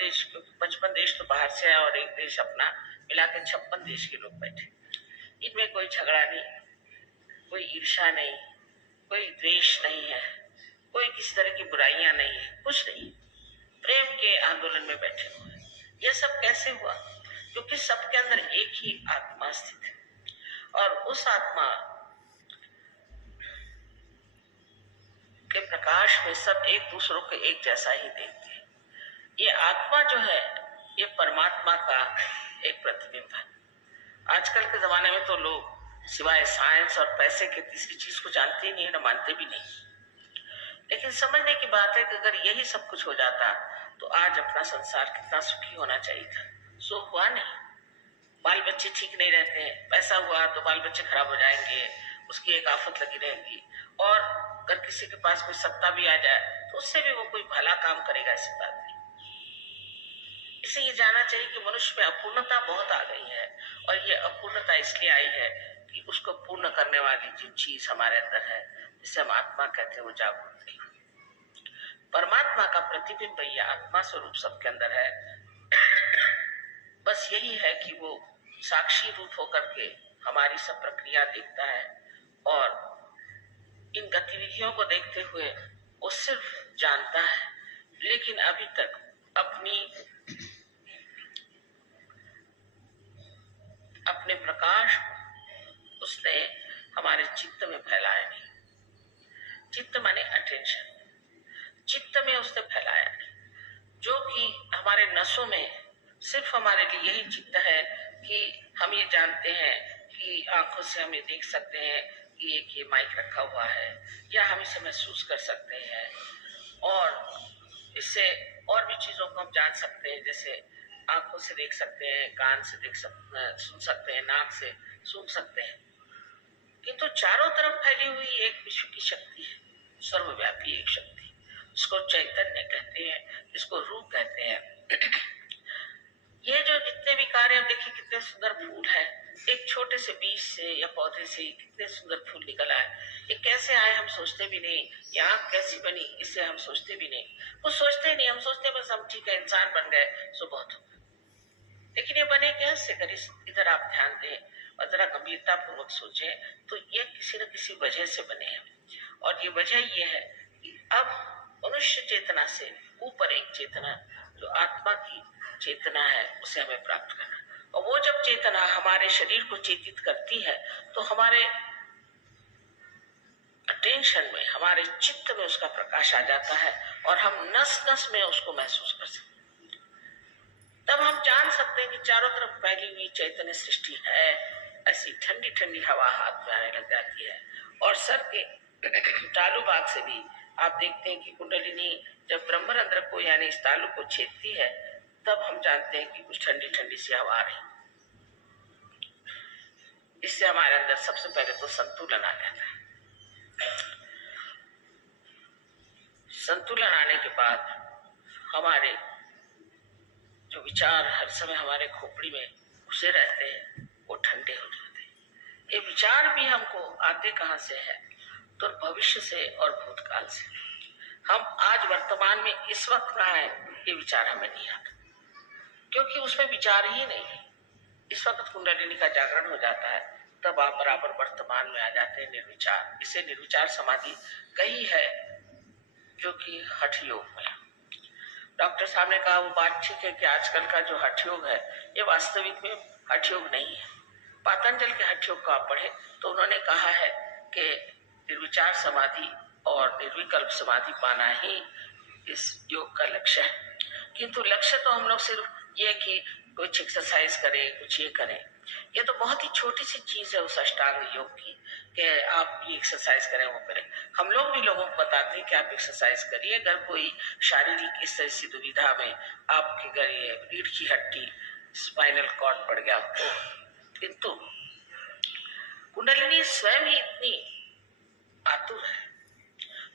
देश, 55 देश तो बाहर से है और एक देश अपना, मिला के 56 देश के लोग बैठे। इनमें कोई झगड़ा नहीं, कोई ईर्ष्या नहीं, कोई द्वेष नहीं है, कोई किसी तरह की बुराइयां नहीं है, कुछ नहीं, प्रेम के आंदोलन में बैठे हुए। यह सब कैसे हुआ? क्योंकि सबके अंदर एक ही आत्मा स्थित है और उस आत्मा के प्रकाश में सब एक दूसरों को एक जैसा ही देखते हैं। ये आत्मा जो है ये परमात्मा का एक प्रतिबिंब है। आजकल के जमाने में तो लोग सिवाय साइंस और पैसे के तीसरी चीज को जानते ही नहीं है, न मानते भी नहीं। लेकिन समझने की बात है कि अगर यही सब कुछ हो जाता तो आज अपना संसार कितना सुखी होना चाहिए था। सो हुआ नहीं। बाल बच्चे ठीक नहीं रहते हैं, पैसा हुआ तो बाल बच्चे खराब हो जाएंगे, उसकी एक आफत लगी रहेगी। और अगर किसी के पास कोई सत्ता भी आ जाए तो उससे भी वो कोई भला काम करेगा, ऐसी बात नहीं। इसे ये जानना चाहिए कि मनुष्य में अपूर्णता बहुत आ गई है और ये अपूर्णता इसलिए आई है कि उसको पूर्ण करने वाली जो चीज हमारे अंदर है, जिसे हम आत्मा कहते हैं, वो जागरूक नहीं। परमात्मा का प्रतिबिंब ये आत्मा स्वरूप सबके अंदर है। बस यही है कि वो साक्षी रूप होकर के हमारी सब प्रक्रिया देखता है और इन गतिविधियों को देखते हुए वो सिर्फ जानता है, लेकिन अभी तक अपने प्रकाश उसने हमारे चित्त में फैलाया नहीं। चित्त माने अटेंशन, चित्त में उसने फैलाया नहीं, जो कि हमारे नसों में सिर्फ हमारे लिए यही चित्त है कि हम ये जानते हैं कि आंखों से हम ये देख सकते हैं कि एक ये माइक रखा हुआ है, या हम इसे महसूस कर सकते हैं और इससे और भी चीजों को हम जान सकते हैं, जैसे आंखों से देख सकते हैं, कान से सुन सकते हैं, नाक से सूंघ सकते हैं। किंतु चारों तरफ फैली हुई एक विश्व की शक्ति है, सर्वव्यापी एक शक्ति, उसको चैतन्य कहते हैं, इसको रूप कहते हैं। ये जो जितने भी कार्य, हम देखिए कितने सुंदर फूल है, एक छोटे से बीज से या पौधे से कितने सुंदर फूल निकल आए। ये कैसे आए हम सोचते भी नहीं, ये आँख कैसी बनी इसे हम सोचते भी नहीं, वो सोचते नहीं। हम सोचते बस हम ठीक है, इंसान बन गए सो बहुत हो। लेकिन ये बने कैसे? अगर इधर आप ध्यान दें और जरा गंभीरता पूर्वक सोचें तो ये किसी न किसी वजह से बने हैं। और ये वजह ये है कि अब मनुष्य चेतना से ऊपर एक चेतना जो आत्मा की चेतना है उसे हमें प्राप्त करना। और वो जब चेतना हमारे शरीर को चेतित करती है तो हमारे अटेंशन में, हमारे चित्त में उसका प्रकाश आ जाता है और हम नस नस में उसको महसूस कर सकते हैं। तब हम जान सकते हैं कि चारों तरफ फैली हुई चैतन्य सृष्टि है। ऐसी ठंडी ठंडी हवा हाथ में आने लग जाती है और सर के तालु भाग से भी आप देखते हैं कि कुंडलिनी जब ब्रह्मरंध्र को यानी इस तालु को छेदती है तब हम जानते हैं कि कुछ ठंडी ठंडी सी हवा आ रही। इससे हमारे अंदर सबसे पहले तो संतुलन आ जाता है। संतुलन आने के बाद हमारे जो विचार हर समय हमारे खोपड़ी में घुसे रहते हैं वो ठंडे हो जाते हैं। ये विचार भी हमको आते कहाँ से है? तो भविष्य से और भूतकाल से। हम आज वर्तमान में इस वक्त कहाँ है ये विचार हमें नहीं आता, क्योंकि उसमें विचार ही नहीं है। इस वक्त कुंडलिनी का जागरण हो जाता है तब आप बराबर वर्तमान में आ जाते हैं, निर्विचार। इसे निर्विचार समाधि कही है, जो कि हठ योग में। डॉक्टर साहब ने कहा वो बात ठीक है कि आजकल का जो हठ योग है ये वास्तविक में हठ योग नहीं है। पातंजल के हठ योग को आप पढ़े तो उन्होंने कहा है कि निर्विचार समाधि और निर्विकल्प समाधि पाना ही इस योग का लक्ष्य है। किंतु लक्ष्य तो हम लोग सिर्फ ये कि कुछ एक्सरसाइज करें, कुछ ये करें। ये तो बहुत ही छोटी सी चीज है उस अष्टांग योग की कि आप ये एक्सरसाइज करें, वो करें। हम लोग भी लोगों को बताते हैं कि आप एक्सरसाइज करिए अगर कोई शारीरिक इस तरह से दुविधा में आपके घर ये रीढ़ की हड्डी, स्पाइनल कॉर्ड पड़ गया तो। किंतु कुंडलिनी स्वयं ही इतनी आतुर है,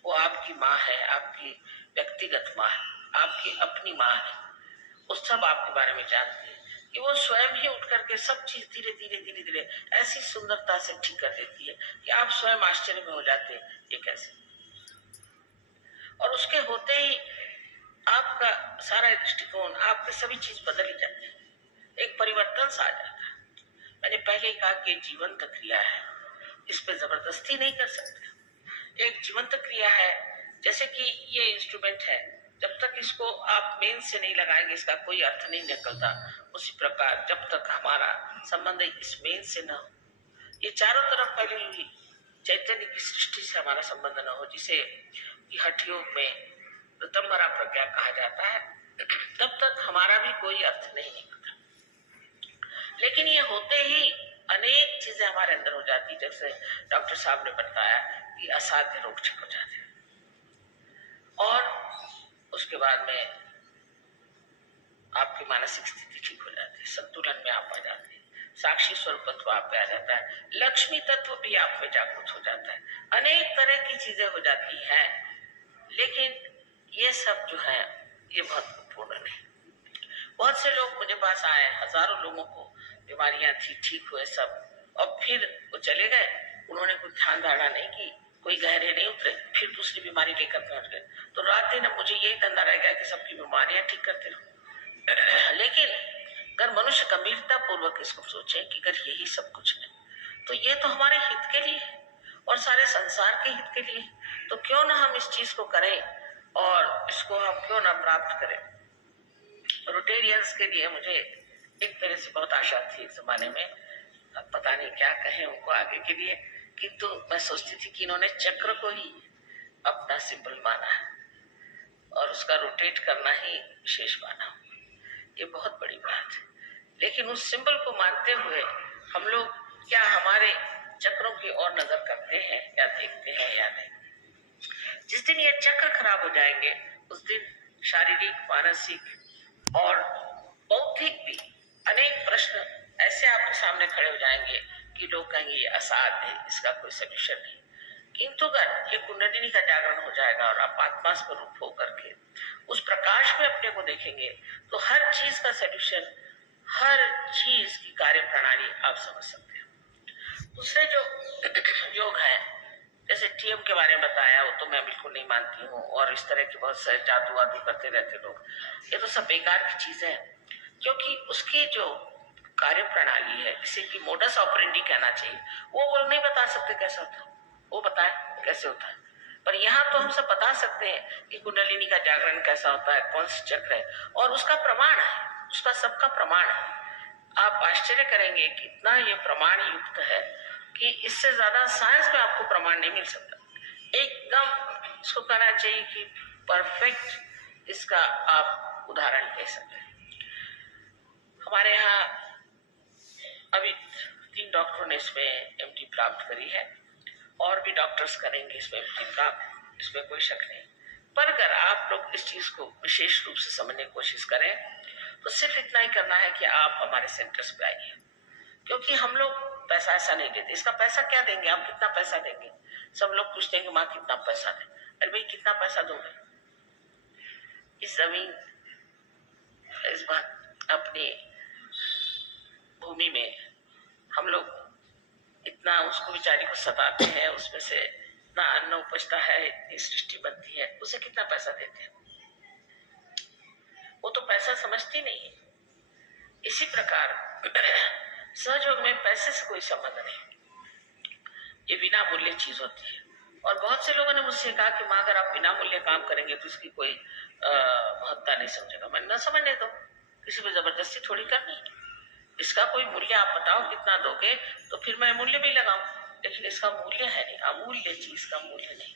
वो आपकी माँ है, आपकी व्यक्तिगत माँ है, आपकी अपनी माँ है। वो सब आपके बारे में जानती है कि वो स्वयं ही उठ करके सब चीज धीरे धीरे धीरे धीरे ऐसी सुंदरता से ठीक कर देती है कि आप स्वयं आश्चर्य में हो जाते हैं ये कैसे। और उसके होते ही आपका सारा दृष्टिकोण, आपके सभी चीज बदल ही जाती है, एक परिवर्तन सा आ जाता है। मैंने पहले ही कहा कि जीवंत क्रिया है, इस पे जबरदस्ती नहीं कर सकते। एक जीवंत क्रिया है, जैसे कि ये इंस्ट्रूमेंट है, जब तक इसको आप मेन से नहीं लगाएंगे इसका कोई अर्थ नहीं निकलता। उसी प्रकार जब तक हमारा संबंध इस मेन से न हो, ये चारों तरफ फैली हुई चैतन्य की सृष्टि से हमारा संबंध न हो, जिसे हठ योग में ऋतंभरा प्रज्ञा कहा जाता है, तब तक हमारा भी कोई अर्थ नहीं निकलता। लेकिन ये होते ही अनेक चीजें हमारे अंदर हो जाती, जैसे डॉक्टर साहब ने बताया कि असाध्य रोग ठीक हो जाते हैं और उसके बाद में आपकी मानसिक स्थिति ठीक हो जाती है, संतुलन में आप आ जाते हैं, साक्षी स्वरूपत्व आप पे आ जाता है, लक्ष्मी तत्व भी आप में जागृत हो जाता है, अनेक तरह की चीजें हो जाती हैं। लेकिन ये सब जो है ये महत्वपूर्ण नहीं। बहुत से लोग मुझे पास आए, हजारों लोगों को बीमारियां थी, ठीक हुए सब, और फिर वो चले गए, उन्होंने कोई ध्यान धारणा नहीं की, कोई गहरे नहीं उतरे, फिर दूसरी बीमारी लेकर पहुंच गए। तो रात दिन मुझे यही धंधा रह गया कि सबकी बीमारियां ठीक करते रहो। लेकिन अगर मनुष्य गंभीरता पूर्वक इसको सोचे कि अगर यही सब कुछ है तो ये तो हमारे हित के लिए और सारे संसार के हित के लिए, तो क्यों ना हम इस चीज को करें और इसको हम क्यों ना प्राप्त करें। रोटेरियंस के लिए मुझे एक तरह से बहुत आशा थी एक जमाने में, अब पता नहीं क्या कहें उनको आगे के लिए, किंतु मैं सोचती थी कि इन्होंने चक्र को ही अपना सिंबल माना है और उसका रोटेट करना ही विशेष माना, ये बहुत बड़ी बात है। लेकिन उस सिंबल को मानते हुए हम लोग क्या हमारे चक्रों की ओर नजर करते हैं या देखते हैं या नहीं। जिस दिन ये चक्र खराब हो जाएंगे उस दिन शारीरिक, मानसिक और बौद्धिक भी अनेक प्रश्न ऐसे आपके सामने खड़े हो जाएंगे कि लोग कहेंगे ये असाध्य है, इसका कोई सोल्यूशन नहीं। किंतु अगर ये कुंडलिनी का जागरण हो जाएगा और आप आत्मा स्वरूप होकर के उस प्रकाश में अपने को देखेंगे तो हर चीज का सोल्यूशन, हर चीज की कार्य प्रणाली आप समझ सकते हैं। दूसरे जो योग है, जैसे टीएम के बारे में बताया, वो तो मैं बिल्कुल नहीं मानती हूँ, और इस तरह के बहुत सारे जादू वादू करते रहते लोग, ये तो सब बेकार की चीजें हैं, क्योंकि उसकी जो कार्य प्रणाली है, जिसे कि मोडस ऑपरेंडी कहना चाहिए, वो नहीं बता सकते कैसा होता है, वो बताए कैसे होता है। पर यहाँ तो हम सब बता सकते हैं कि कुंडलिनी का जागरण कैसा होता है, कौन सा चक्र है, और उसका प्रमाण है, उसका सबका प्रमाण है। आप आश्चर्य करेंगे कि इतना ये प्रमाण युक्त है कि इससे ज्यादा साइंस में आपको प्रमाण नहीं मिल सकता। एकदम इसको कहना चाहिए कि परफेक्ट इसका आप उदाहरण दे सकते हैं। हमारे यहाँ अभी 3 डॉक्टरों ने इसमें एमडी प्राप्त करी है और भी डॉक्टर्स करेंगे इसमें एमडी प्राप्त, इसमें कोई शक नहीं। पर अगर आप लोग इस चीज को विशेष रूप से समझने की कोशिश करें तो सिर्फ इतना ही करना है कि आप हमारे सेंटर्स पे आइए, क्योंकि हम लोग पैसा ऐसा नहीं देते। इसका पैसा क्या देंगे, आप कितना पैसा देंगे? सब लोग पूछते हैं कि माँ कितना पैसा दे। अरे भाई कितना पैसा दोगे? इस जमीन, इस बात अपनी भूमि में हम लोग इतना उसको बेचारी को सताते हैं, उसमें से इतना अन्न उपजता है, इतनी सृष्टि बनती है, उसे कितना पैसा देते हैं? वो तो पैसा समझती नहीं है। इसी प्रकार सहयोग में पैसे से कोई संबंध नहीं, ये बिना मूल्य चीज होती है। और बहुत से लोगों ने मुझसे कहा कि माँ अगर आप बिना मूल्य काम करेंगे तो इसकी कोई महत्ता नहीं समझेगा। मैं न समझने दो, किसी पे जबरदस्ती थोड़ी करनी, इसका कोई मूल्य आप बताओ कितना दोगे तो फिर मैं मूल्य भी लगाऊं, लेकिन इसका मूल्य है नहीं, अमूल्य चीज का मूल्य नहीं।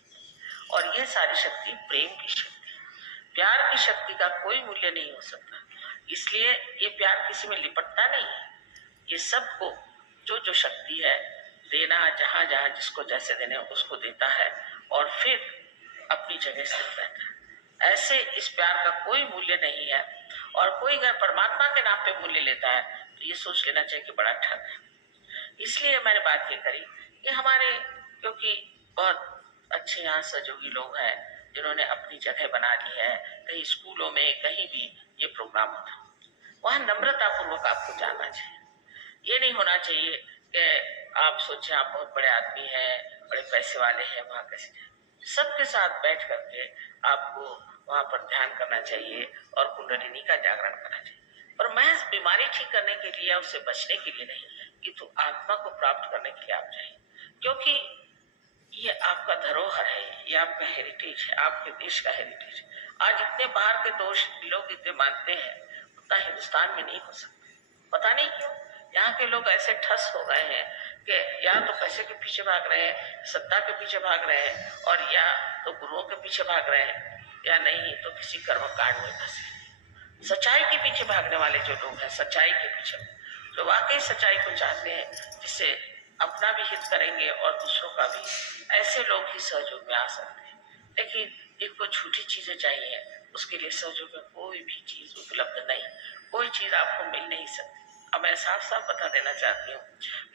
और यह सारी शक्ति प्रेम की शक्ति, प्यार की शक्ति का कोई मूल्य नहीं हो सकता। इसलिए ये प्यार किसी में लिपटता नहीं है, ये सबको जो जो शक्ति है देना, जहां जहां जिसको जैसे देने उसको देता है और फिर अपनी जगह स्थित रहता है। ऐसे इस प्यार का कोई मूल्य नहीं है। और कोई अगर परमात्मा के नाम पे मूल्य लेता है तो ये सोच लेना चाहिए कि बड़ा ठग है। इसलिए मैंने बात ये करी कि हमारे, क्योंकि बहुत अच्छे यहाँ सहयोगी लोग हैं जिन्होंने अपनी जगह बना ली है, कहीं स्कूलों में कहीं भी ये प्रोग्राम होता, वहां नम्रता पूर्वक आपको जाना चाहिए। ये नहीं होना चाहिए कि आप सोचे आप बहुत बड़े आदमी हैं, बड़े पैसे वाले हैं, वहां कैसे जाए। सबके साथ बैठ करके आपको वहां पर ध्यान करना चाहिए और कुंडलिनी का जागरण करना चाहिए। पर महज बीमारी ठीक करने के लिए, उससे बचने के लिए नहीं, किंतु आत्मा को प्राप्त करने के लिए आप जाइए, क्योंकि ये आपका धरोहर है, ये आपका हेरिटेज है, आपके देश का हेरिटेज। आज इतने बाहर के दोष लोग इतने मानते हैं, उतना हिंदुस्तान में नहीं हो सकता। पता नहीं क्यों यहाँ के लोग ऐसे ठस हो गए हैं कि या तो पैसे के पीछे भाग रहे हैं, सत्ता के पीछे भाग रहे हैं, और या तो गुरुओं के पीछे भाग रहे हैं, या नहीं तो किसी कर्म कांड में फंसे। सच्चाई के पीछे भागने वाले जो लोग हैं, सच्चाई के पीछे जो वाकई सच्चाई को चाहते हैं, जिससे अपना भी हित करेंगे और दूसरों का भी, ऐसे लोग ही सहयोग में आ सकते हैं। लेकिन इनको झूठी चीजें चाहिए, उसके लिए सहयोग में कोई भी चीज उपलब्ध नहीं, कोई चीज आपको मिल नहीं सकती। अब मैं साफ साफ बता देना चाहती हूँ,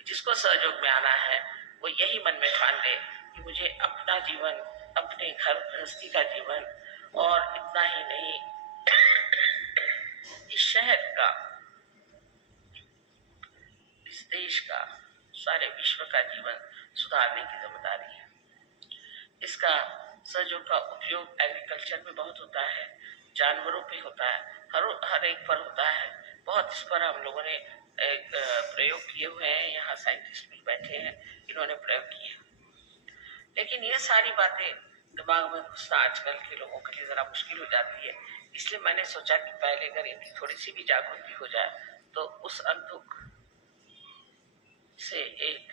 जिसको सहयोग में आना है वो यही मन में ठान ले कि मुझे अपना जीवन, अपने घर गृहस्थी का जीवन, और इतना ही नहीं, इस शहर का, इस देश का, सारे विश्व का जीवन सुधारने की जिम्मेदारी है। इसका सहयोग का उपयोग एग्रीकल्चर में बहुत होता है, जानवरों पे होता है, हर एक पर होता है बहुत। इस पर हम लोगों ने एक प्रयोग किए हुए हैं, यहाँ साइंटिस्ट भी बैठे हैं, इन्होंने प्रयोग किए। लेकिन ये सारी बातें दिमाग में घुसना आजकल के लोगों के लिए जरा मुश्किल हो जाती है। इसलिए मैंने सोचा कि पहले अगर इनकी थोड़ी सी भी जागृति हो जाए तो उस अंधुक से एक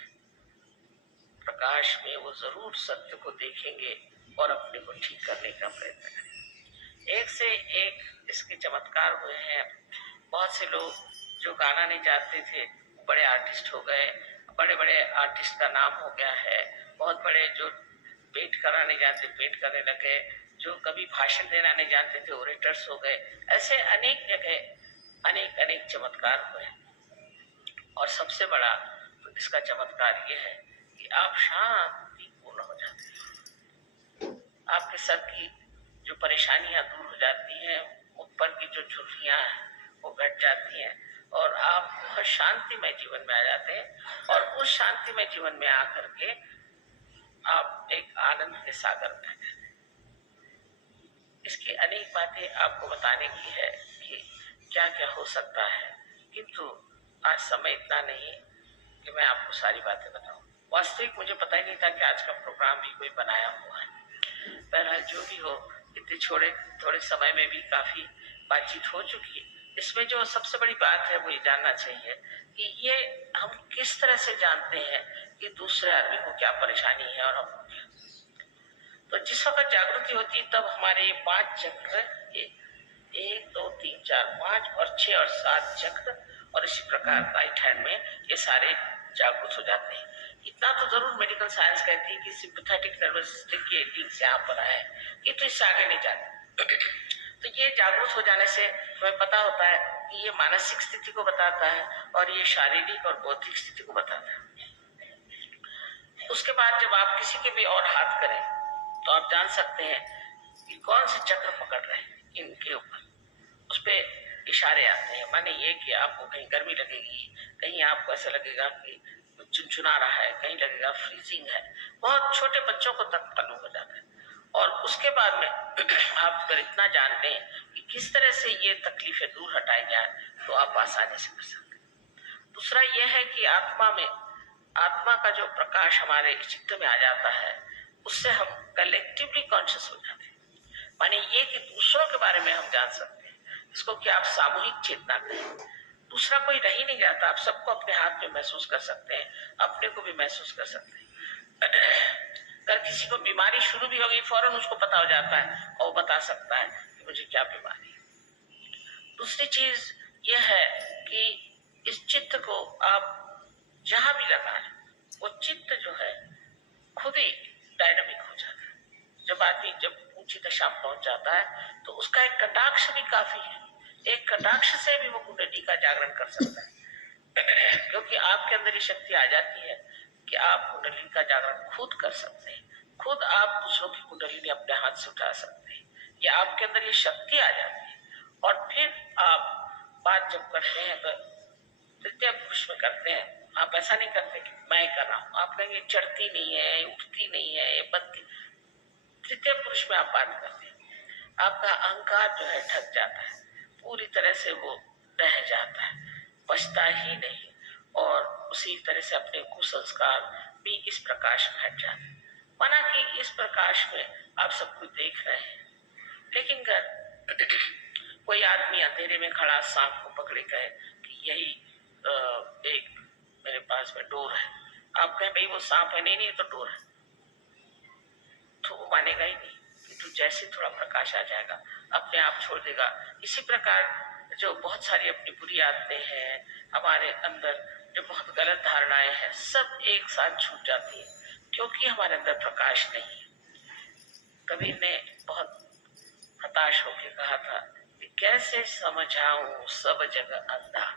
प्रकाश में वो जरूर सत्य को देखेंगे और अपने को ठीक करने का प्रयत्न करेंगे। एक से एक इसके चमत्कार हुए हैं। बहुत से लोग जो गाना नहीं जानते थे बड़े आर्टिस्ट हो गए, बड़े बड़े आर्टिस्ट का नाम हो गया है। बहुत बड़े जो पेंट करना नहीं जानते पेंट करने लगे, जो कभी भाषण देना नहीं जानते थे ओरेटर्स हो गए। ऐसे अनेक जगह अनेक अनेक चमत्कार हुए। और सबसे बड़ा तो इसका चमत्कार ये है कि आप शांतिपूर्ण हो जाते हैं, आपके सर की जो परेशानियां दूर हो जाती हैं, ऊपर की जो झुर्रियां हैं वो घट जाती हैं, और आप बहुत शांतिमय जीवन में आ जाते हैं। और उस शांतिमय जीवन में आकर के आप एक आनंद के सागर में आ जाते हैं। इसकी अनेक बातें आपको बताने की है कि क्या क्या हो सकता है, किंतु आज समय इतना नहीं कि मैं आपको सारी बातें बताऊं। वास्तविक मुझे पता ही नहीं था कि आज का प्रोग्राम भी कोई बनाया हुआ है। बहरहाल जो भी हो, इतने थोड़े समय में भी काफी बातचीत हो चुकी है। इसमें जो सबसे बड़ी बात है वो ये जानना चाहिए कि ये हम किस तरह से जानते हैं कि दूसरे आदमी को क्या परेशानी है और हमको क्या। तो जिस वक्त जागृति होती है तब हमारे ये 5 चक्र, 1 2 3 4 5 और 6 और 7 चक्र, और इसी प्रकार राइट हैंड में ये सारे जागृत हो जाते हैं। इतना तो जरूर मेडिकल साइंस कहती है कि सिंपैथेटिक नर्वस सिस्टम की एंडिंग्स यहाँ पर आए, ये तो इससे आगे नहीं जाते। तो ये जागरूक हो जाने से हमें पता होता है कि ये मानसिक स्थिति को बताता है और ये शारीरिक और बौद्धिक स्थिति को बताता है। उसके बाद जब आप किसी के भी और हाथ करें तो आप जान सकते हैं कि कौन से चक्र पकड़ रहे हैं इनके ऊपर, उस पर इशारे आते हैं। माने ये कि आपको कहीं गर्मी लगेगी, कहीं आपको ऐसा लगेगा कि चुनचुना रहा है, कहीं लगेगा फ्रीजिंग है। बहुत छोटे बच्चों को तक मालूम हो जाता है। और उसके बाद में आप अगर इतना जान लें कि किस तरह से ये तकलीफें दूर हटाई जाए तो आप आसानी से कर सकते हैं। दूसरा यह है कि आत्मा का जो प्रकाश हमारे चित्त में आ जाता है उससे हम कलेक्टिवली कॉन्शियस हो जाते हैं। माने ये कि दूसरों के बारे में हम जान सकते हैं, इसको कि आप सामूहिक चेतना कहें। दूसरा कोई रह ही नहीं जाता, आप सबको अपने हाथ में महसूस कर सकते हैं, अपने को भी महसूस कर सकते हैं। अगर किसी को बीमारी शुरू भी होगी फौरन उसको पता हो जाता है और वो बता सकता है कि मुझे क्या बीमारी है। दूसरी चीज यह है कि इस चित्त को आप जहां भी लगाएं वो चित्त जो है खुद ही डायनामिक हो जाता है। जब आदमी जब ऊंची दशा में पहुंच जाता है तो उसका एक कटाक्ष भी काफी है। एक कटाक्ष से भी वो कुंडली का जागरण कर सकता है क्योंकि आपके अंदर ये शक्ति आ जाती है कि आप कुंडली का जागरण खुद कर सकते हैं। खुद आप दूसरों की कुंडली अपने हाथ से उठा सकते हैं, या आपके अंदर ये शक्ति आ जाती है। और फिर आप बात जब करते हैं तो तृतीय पुरुष में करते हैं। आप ऐसा नहीं करते कि मैं कर रहा हूं, आप कहेंगे चढ़ती नहीं है, उठती नहीं है, ये बनती। तृतीय पुरुष में आप बात करते हैं। आपका अहंकार जो है ढक जाता है, पूरी तरह से वो रह जाता है, बचता ही नहीं। और उसी तरह से अपने कुसंस्कार भी इस प्रकाश में हट जाते हैं। माना कि इस प्रकाश में आप सब कुछ देख रहे हैं, लेकिन अगर कोई आदमी अंधेरे में खड़ा सांप को पकड़े कहे कि यही एक मेरे पास में डोर है, आप कहें भाई वो सांप है, नहीं नहीं तो डोर है, तो वो मानेगा ही नहीं। किंतु जैसे थोड़ा प्रकाश आ जाएगा अपने आप छोड़ देगा। इसी प्रकार जो बहुत सारी अपनी बुरी आदतें हैं हमारे अंदर, जो बहुत गलत धारणाएं हैं, सब एक साथ छूट जाती है, क्योंकि हमारे अंदर प्रकाश नहीं है। कबीर ने बहुत हताश होकर कहा था कि कैसे समझाऊं सब जगह अंधा।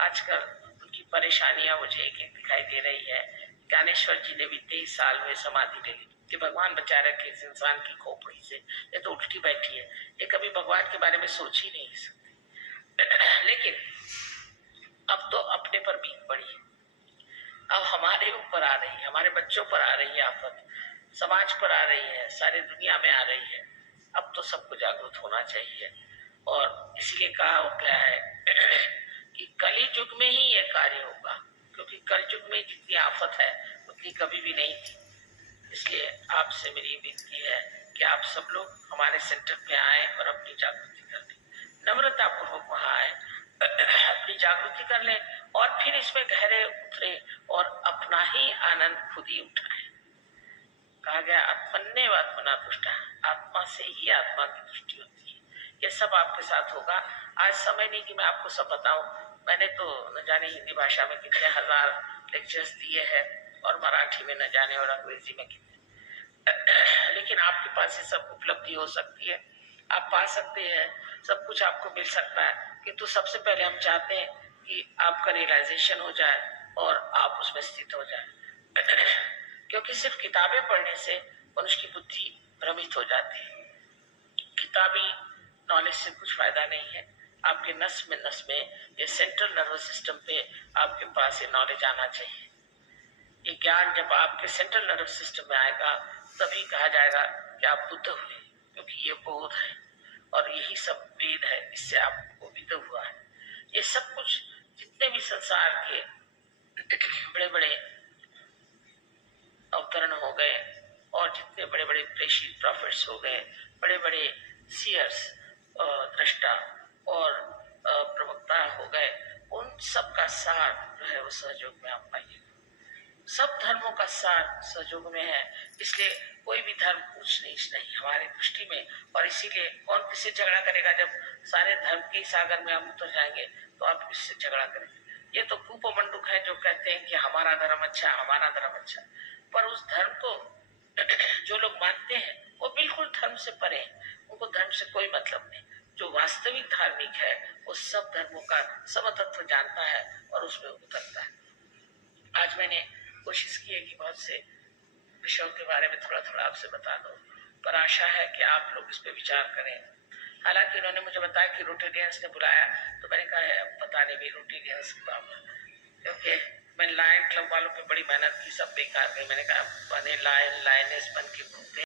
आजकल उनकी परेशानियां मुझे एक एक दिखाई दे रही है। ज्ञानेश्वर जी ने भी 23 साल में समाधि ले ली कि भगवान बचा रखे इस इंसान की खोपड़ी से, ये तो उल्टी बैठी है, ये कभी भगवान के बारे में सोच ही नहीं सकती। लेकिन अब तो अपने पर बीत पड़ी है, अब हमारे ऊपर आ रही है, हमारे बच्चों पर आ रही है आफत, समाज पर आ रही है, सारी दुनिया में आ रही है। अब तो सबको जागरूक होना चाहिए। और इसलिए कहा वो क्या है कि कली युग में ही यह कार्य होगा, क्योंकि कल युग में जितनी आफत है उतनी कभी भी नहीं थी। इसलिए आपसे मेरी विनती है कि आप सब लोग हमारे सेंटर पे आए और अपनी जागृति कर लें, नम्रता पूर्वक वहां आए, अपनी जागृति कर लें और फिर इसमें गहरे उतरे और अपना ही आनंद खुद ही उठाएं। कहा गया आत्मन्य आत्मना तुष्टा, आत्मा से ही आत्मा की दृष्टि होती है। ये सब आपके साथ होगा। आज समय नहीं कि मैं आपको सब बताऊं, मैंने तो न जाने हिंदी भाषा में कितने हजार लेक्चर्स दिए हैं और मराठी में न जाने और अंग्रेजी में कितने, लेकिन आपके पास ये सब उपलब्धि हो सकती है, आप पा सकते हैं, सब कुछ आपको मिल सकता है। किंतु सबसे पहले हम चाहते हैं कि आपका रियलाइजेशन हो जाए और आप उसमें स्थित हो जाए। क्योंकि सिर्फ किताबें पढ़ने से मनुष्य की बुद्धि भ्रमित हो जाती है। किताबी नॉलेज से कुछ फायदा नहीं है। आपके नस में ये सेंट्रल नर्वस सिस्टम पे आपके पास ये नॉलेज आना चाहिए। ये ज्ञान जब आपके सेंट्रल नर्वस सिस्टम में आएगा तभी कहा जाएगा कि आप बुद्ध हुए, क्योंकि ये बोध है और यही सब वेद है, इससे आपको विद हुआ है। ये सब कुछ जितने भी संसार के बड़े बड़े अवतरण हो गए और जितने बड़े बड़े प्रेषित प्रॉफिट्स हो गए, बड़े बड़े सीयर्स, दृष्टा और प्रवक्ता हो गए, उन सब का सार जो है वो सहयोग में आप पाइए। सब धर्मों का सार सहयोग में है। इसलिए कोई भी धर्म ऊंच नीच नहीं हमारी दृष्टि में। और इसीलिए कौन किससे झगड़ा करेगा? जब सारे धर्म के सागर में आप उतर जाएंगे तो आप किससे झगड़ा करेंगे? ये तो कूपमंडूक है जो कहते हैं कि हमारा धर्म अच्छा, हमारा धर्म अच्छा। पर उस धर्म को जो लोग मानते हैं वो बिल्कुल धर्म से परे हैं, उनको धर्म से कोई मतलब नहीं। जो वास्तविक धार्मिक है वो सब धर्मों का समतत्व जानता है और उसमें उतरता है। आज मैंने कोशिश की है कि बहुत से विषयों के बारे में थोड़ा थोड़ा आपसे बता दूं, पर आशा है कि आप लोग इस पे विचार करें। हालांकि उन्होंने मुझे बताया कि रोटेरियंस ने बुलाया, तो मैंने कहा है पता नहीं भी रोटेरियंस की बात, क्योंकि मैं लायन क्लब वालों पे बड़ी मेहनत की, सब बेकार गई। मैंने कहा बने लायन लायनेस बन के घूमते